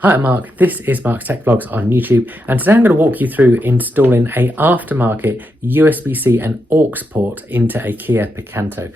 Hi, I'm Mark. This is Mark's Tech Vlogs on YouTube, and today I'm going to walk you through installing a aftermarket USB-C and aux port into a Kia Picanto.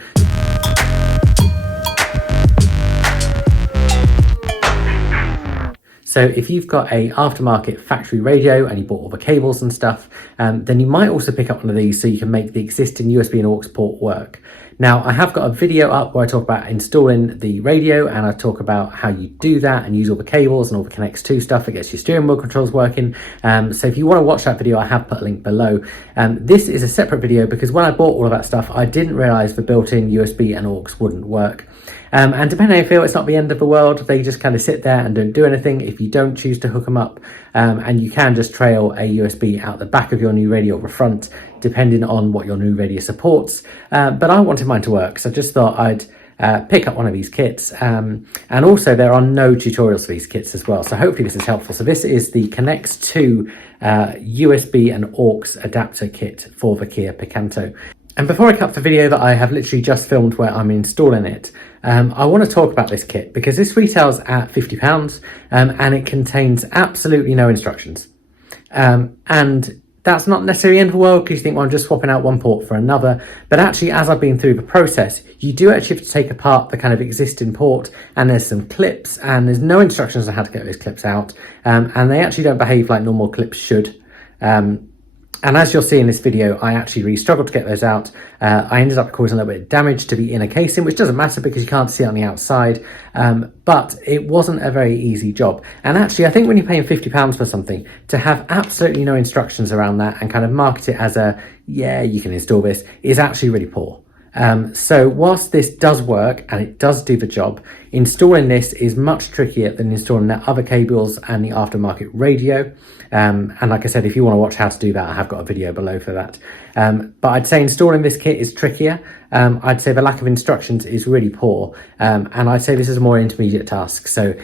So if you've got a aftermarket factory radio and you bought all the cables and stuff, then you might also pick up one of these so you can make the existing USB and aux port work. Now, I have got a video up where I talk about installing the radio and I talk about how you do that and use all the cables and all the Connects2 stuff that gets your steering wheel controls working. So if you want to watch that video, I have put a link below. This is a separate video because when I bought all of that stuff, I didn't realize the built-in USB and aux wouldn't work. And depending how you feel, it's not the end of the world. They just kind of sit there and don't do anything if you don't choose to hook them up. And you can just trail a USB out the back of your new radio or the front, depending on what your new radio supports. But I wanted mine to work, so I just thought I'd pick up one of these kits. And also there are no tutorials for these kits as well, so hopefully this is helpful. So this is the Connects2 USB and aux adapter kit for the Kia Picanto. And before I cut the video that I have literally just filmed where I'm installing it, I want to talk about this kit because this retails at £50 and it contains absolutely no instructions. And that's not necessarily the end of the world because you think, well, I'm just swapping out one port for another. But actually, as I've been through the process, you do actually have to take apart the kind of existing port, and there's some clips and there's no instructions on how to get those clips out. And they actually don't behave like normal clips should. And as you'll see in this video, I actually really struggled to get those out. I ended up causing a little bit of damage to the inner casing, which doesn't matter because you can't see it on the outside. But it wasn't a very easy job. And actually, I think when you're paying £50 for something, to have absolutely no instructions around that and kind of market it as a, yeah, you can install this, is actually really poor. So whilst this does work and it does do the job, installing this is much trickier than installing the other cables and the aftermarket radio. And like I said, if you want to watch how to do that, I have got a video below for that. But I'd say installing this kit is trickier. I'd say the lack of instructions is really poor. And I'd say this is a more intermediate task. So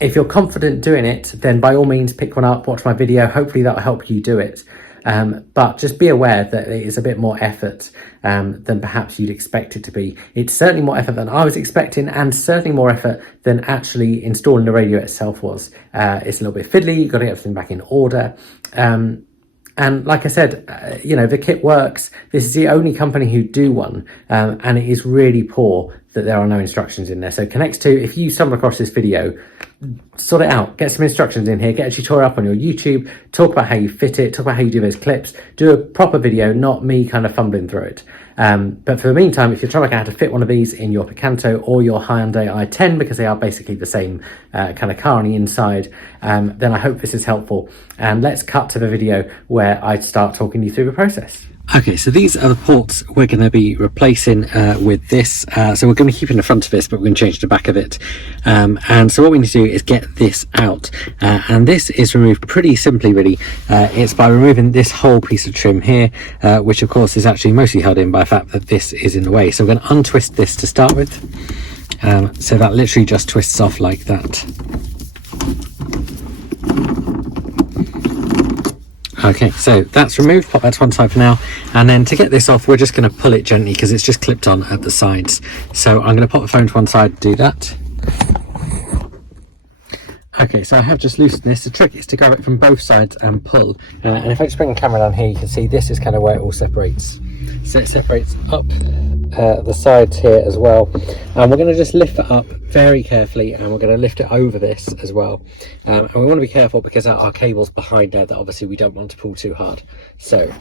if you're confident doing it, then by all means pick one up, watch my video. Hopefully that'll help you do it. But just be aware that it is a bit more effort than perhaps you'd expect it to be. It's certainly more effort than I was expecting, and certainly more effort than actually installing the radio itself was. It's a little bit fiddly, you've got to get everything back in order. And like I said, you know, the kit works. This is the only company who do one, and it is really poor that there are no instructions in there. So Connects2, if you stumble across this video, sort it out, get some instructions in here, get a tutorial up on your YouTube, talk about how you fit it, talk about how you do those clips, do a proper video, not me kind of fumbling through it. But for the meantime, if you're trying to work out how to fit one of these in your Picanto or your Hyundai i10, because they are basically the same kind of car on the inside, then I hope this is helpful. And let's cut to the video where I start talking you through the process. Okay, so these are the ports we're going to be replacing with this. So we're going to keep in the front of this, but we're going to change the back of it. And so what we need to do is get this out. And this is removed pretty simply, really. It's by removing this whole piece of trim here, which of course is actually mostly held in by the fact that this is in the way. So we're going to untwist this to start with. So that literally just twists off like that. Okay, so that's removed, pop that to one side for now, and then to get this off we're just going to pull it gently because it's just clipped on at the sides. So I'm going to pop the phone to one side to do that. Okay, so I have just loosened this. The trick is to grab it from both sides and pull, and if I just bring the camera down here, you can see this is kind of where it all separates. So it separates up the sides here as well, and we're going to just lift it up very carefully, and we're going to lift it over this as well. And we want to be careful because our cable's behind there that obviously we don't want to pull too hard. So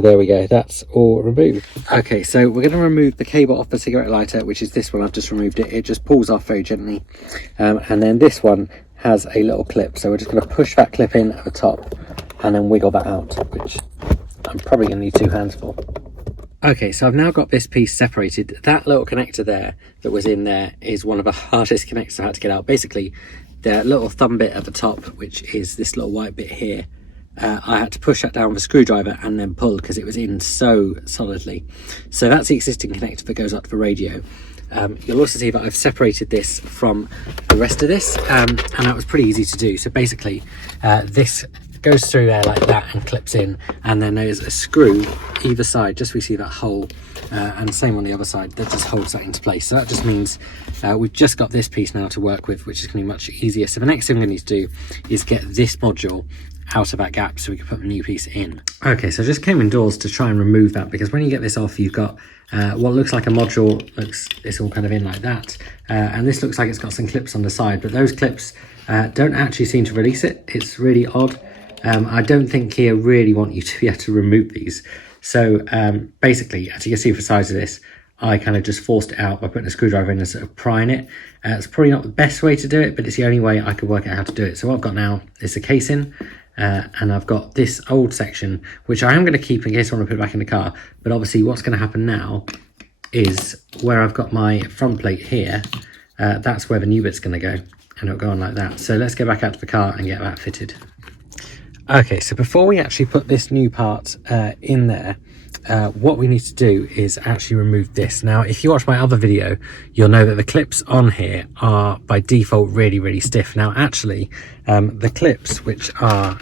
there we go, that's all removed. Okay, so we're going to remove the cable off the cigarette lighter, which is this one. I've just removed it. It just pulls off very gently. And then this one has a little clip, so we're just going to push that clip in at the top and then wiggle that out, which I'm probably going to need 2 hands for. Okay, so I've now got this piece separated. That little connector there that was in there is one of the hardest connectors I had to get out. Basically, the little thumb bit at the top, which is this little white bit here, I had to push that down with a screwdriver and then pull because it was in so solidly. So that's the existing connector that goes up to the radio. You'll also see that I've separated this from the rest of this, and that was pretty easy to do. So basically this goes through there like that and clips in, and then there's a screw either side, just so we see that hole, and same on the other side, that just holds that into place. So that just means we've just got this piece now to work with, which is going to be much easier. So the next thing we need to do is get this module out of that gap so we can put a new piece in. Okay, so I just came indoors to try and remove that, because when you get this off, you've got what looks like a module, it's all kind of in like that, and this looks like it's got some clips on the side, but those clips don't actually seem to release it. It's really odd. I don't think Kia really want you to be able to remove these. So basically, as you can see for the size of this, I kind of just forced it out by putting a screwdriver in and sort of prying it. It's probably not the best way to do it, but it's the only way I could work out how to do it. So what I've got now is the casing, and I've got this old section, which I am going to keep in case I want to put it back in the car. But obviously what's going to happen now is where I've got my front plate here, that's where the new bit's going to go, and it'll go on like that. So let's go back out to the car and get that fitted. Okay, so before we actually put this new part in there, what we need to do is actually remove this. Now, if you watch my other video, you'll know that the clips on here are by default really stiff. Now, actually, the clips, which are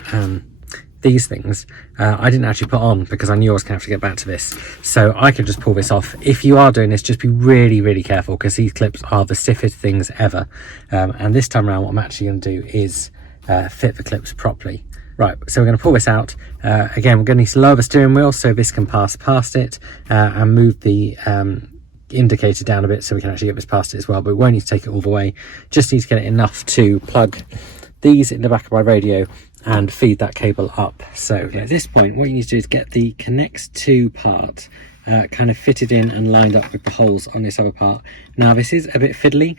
these things, I didn't actually put on because I knew I was going to have to get back to this. So I can just pull this off. If you are doing this, just be really careful, because these clips are the stiffest things ever. And this time around, what I'm actually going to do is fit the clips properly. Right, so we're going to pull this out. Again, we're going to need to lower the steering wheel so this can pass past it, and move the indicator down a bit so we can actually get this past it as well, but we won't need to take it all the way. Just need to get it enough to plug these in the back of my radio and feed that cable up. So at this point, what you need to do is get the Connects2 part kind of fitted in and lined up with the holes on this other part. Now, this is a bit fiddly.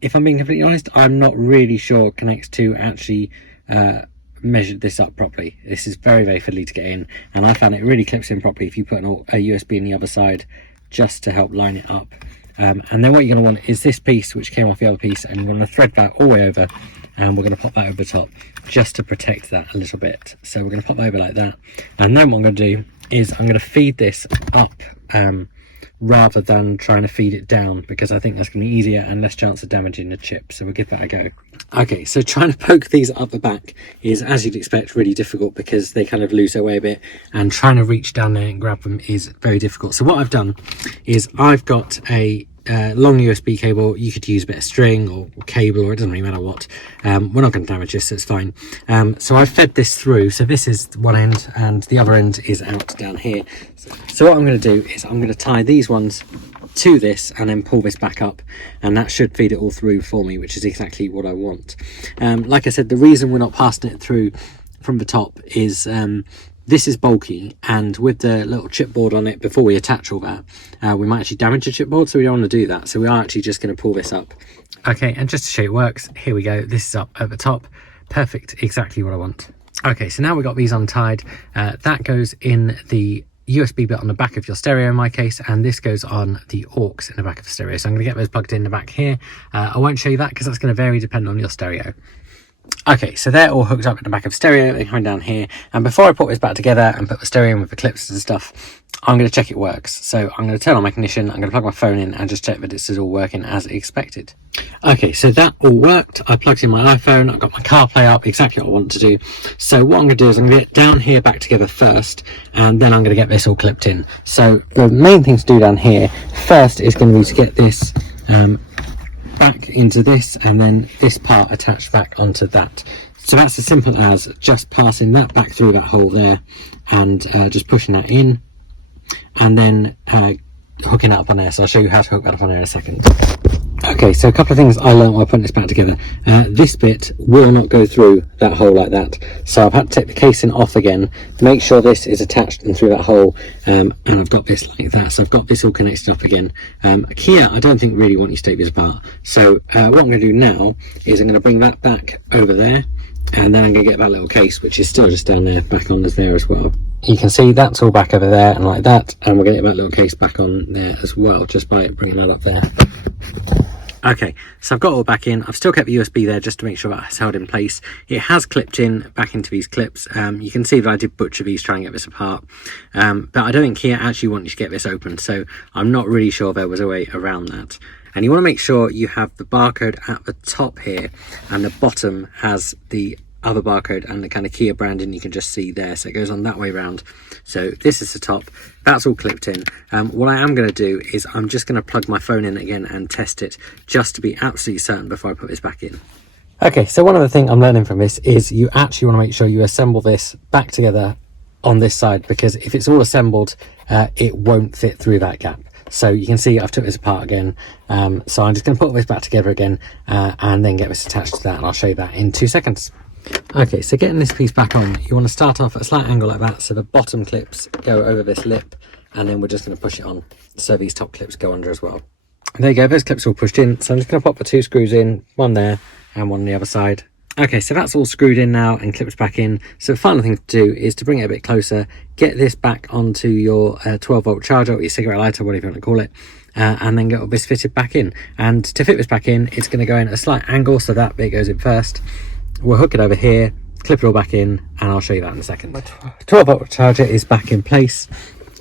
If I'm being completely honest, I'm not really sure Connects2 actually measured this up properly. This is very fiddly to get in, and I found it really clips in properly if you put a USB in the other side just to help line it up. And then what you're going to want is this piece which came off the other piece, and you're going to thread that all the way over, and we're going to pop that over the top just to protect that a little bit. So we're going to pop that over like that, and then what I'm going to do is I'm going to feed this up rather than trying to feed it down, because I think that's going to be easier and less chance of damaging the chip. So we'll give that a go. Okay, so trying to poke these up the back is, as you'd expect, really difficult because they kind of lose their way a bit, and trying to reach down there and grab them is very difficult. So what I've done is I've got a long USB cable. You could use a bit of string or cable, or it doesn't really matter what. We're not going to damage this, so it's fine. So I've fed this through. So this is one end and the other end is out down here. So what I'm going to do is I'm going to tie these ones to this and then pull this back up, and that should feed it all through for me, which is exactly what I want. Like I said, the reason we're not passing it through from the top is this is bulky, and with the little chipboard on it, before we attach all that, we might actually damage the chipboard, so we don't want to do that. So we are actually just going to pull this up. Okay, and just to show you it works, here we go. This is up at the top. Perfect, exactly what I want. Okay, so now we've got these untied. That goes in the USB bit on the back of your stereo in my case, and this goes on the aux in the back of the stereo. So I'm going to get those plugged in the back here. I won't show you that because that's going to vary depending on your stereo. Okay, so they're all hooked up at the back of stereo. They're coming down here, and before I put this back together and put the stereo in with the clips and stuff, I'm going to check it works. So I'm going to turn on my ignition, I'm going to plug my phone in and just check that this is all working as expected. Okay, so that all worked. I plugged in my iPhone, I've got my CarPlay up, exactly what I want to do. So what I'm going to do is I'm going to get down here back together first, and then I'm going to get this all clipped in. So the main thing to do down here first is going to be to get this back into this, and then this part attached back onto that. So that's as simple as just passing that back through that hole there, and just pushing that in, and then hooking that up on there. So I'll show you how to hook that up on there in a second. Okay, so a couple of things I learned while putting this back together. This bit will not go through that hole like that, so I've had to take the casing off again, make sure this is attached and through that hole, and I've got this like that. So I've got this all connected up again. Kia, I don't think really want you to take this apart. So what I'm going to do now is I'm going to bring that back over there, and then I'm going to get that little case, which is still just down there, back on as there as well. You can see that's all back over there and like that, and we're going to get that little case back on there as well, just by bringing that up there. Okay, so I've got it all back in. I've still kept the USB there just to make sure that's held in place. It has clipped in back into these clips. You can see that I did butcher these trying to get this apart, but I don't think Kia actually wanted you to get this open, so I'm not really sure there was a way around that. And you want to make sure you have the barcode at the top here, and the bottom has the other barcode and the kind of Kia branding you can just see there. So it goes on that way round. So this is the top, that's all clipped in. What I am going to do is I'm just going to plug my phone in again and test it just to be absolutely certain before I put this back in. Okay, so one other thing I'm learning from this is you actually want to make sure you assemble this back together on this side, because if it's all assembled, it won't fit through that gap. So you can see I've took this apart again. So I'm just going to put this back together again and then get this attached to that, and I'll show you that in 2 seconds. Okay, so getting this piece back on, you want to start off at a slight angle like that, so the bottom clips go over this lip, and then we're just going to push it on so these top clips go under as well. And there you go, those clips are all pushed in. So I'm just going to pop the 2 screws in, one there and one on the other side. Okay, so that's all screwed in now and clipped back in. So the final thing to do is to bring it a bit closer, get this back onto your 12-volt charger or your cigarette lighter, whatever you want to call it, and then get this fitted back in. And to fit this back in, it's going to go in at a slight angle, so that bit goes in first. We'll hook it over here, clip it all back in, and I'll show you that in a second. My 12-volt charger is back in place.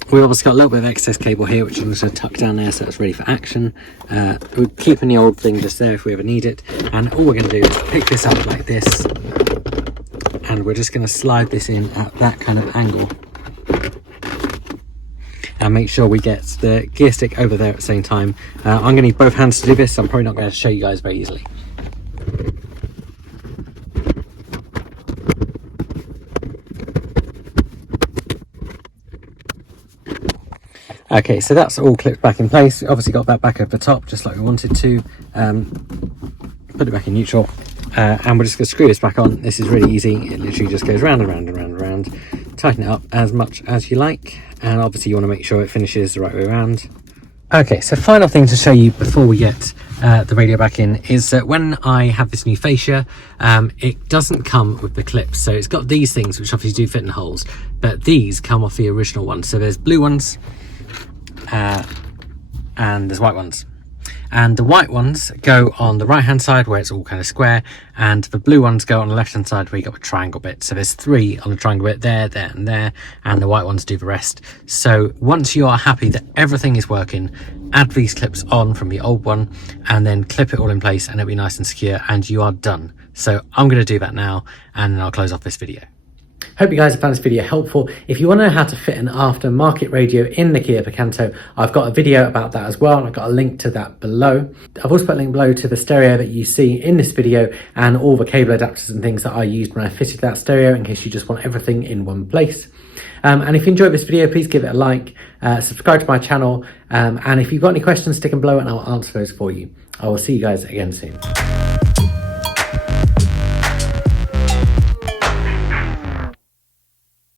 We've obviously got a little bit of excess cable here, which I'm going to tuck down there so it's ready for action. We're keeping the old thing just there if we ever need it. And all we're going to do is pick this up like this, and we're just going to slide this in at that kind of angle. And make sure we get the gear stick over there at the same time. I'm going to need both hands to do this, so I'm probably not going to show you guys very easily. Okay, so that's all clipped back in place. We obviously got that back over the top just like we wanted to. Put it back in neutral, and we're just going to screw this back on. This is really easy. It literally just goes round and round and round and round. Tighten it up as much as you like, and obviously you want to make sure it finishes the right way around. Okay, so final thing to show you before we get the radio back in is that when I have this new fascia, it doesn't come with the clips. So it's got these things which obviously do fit in the holes, but these come off the original ones. So there's blue ones, and there's white ones, and the white ones go on the right hand side where it's all kind of square, and the blue ones go on the left hand side where you got the triangle bit. So there's 3 on the triangle bit, there and there, and the white ones do the rest. So once you are happy that everything is working, add these clips on from the old one and then clip it all in place, and it'll be nice and secure, and you are done. So I'm going to do that now, and then I'll close off this video. Hope you guys have found this video helpful. If you want to know how to fit an aftermarket radio in the Kia Picanto, I've got a video about that as well, and I've got a link to that below. I've also put a link below to the stereo that you see in this video and all the cable adapters and things that I used when I fitted that stereo, in case you just want everything in one place. And if you enjoyed this video, please give it a like, subscribe to my channel, and if you've got any questions, stick them below and I'll answer those for you. I will see you guys again soon.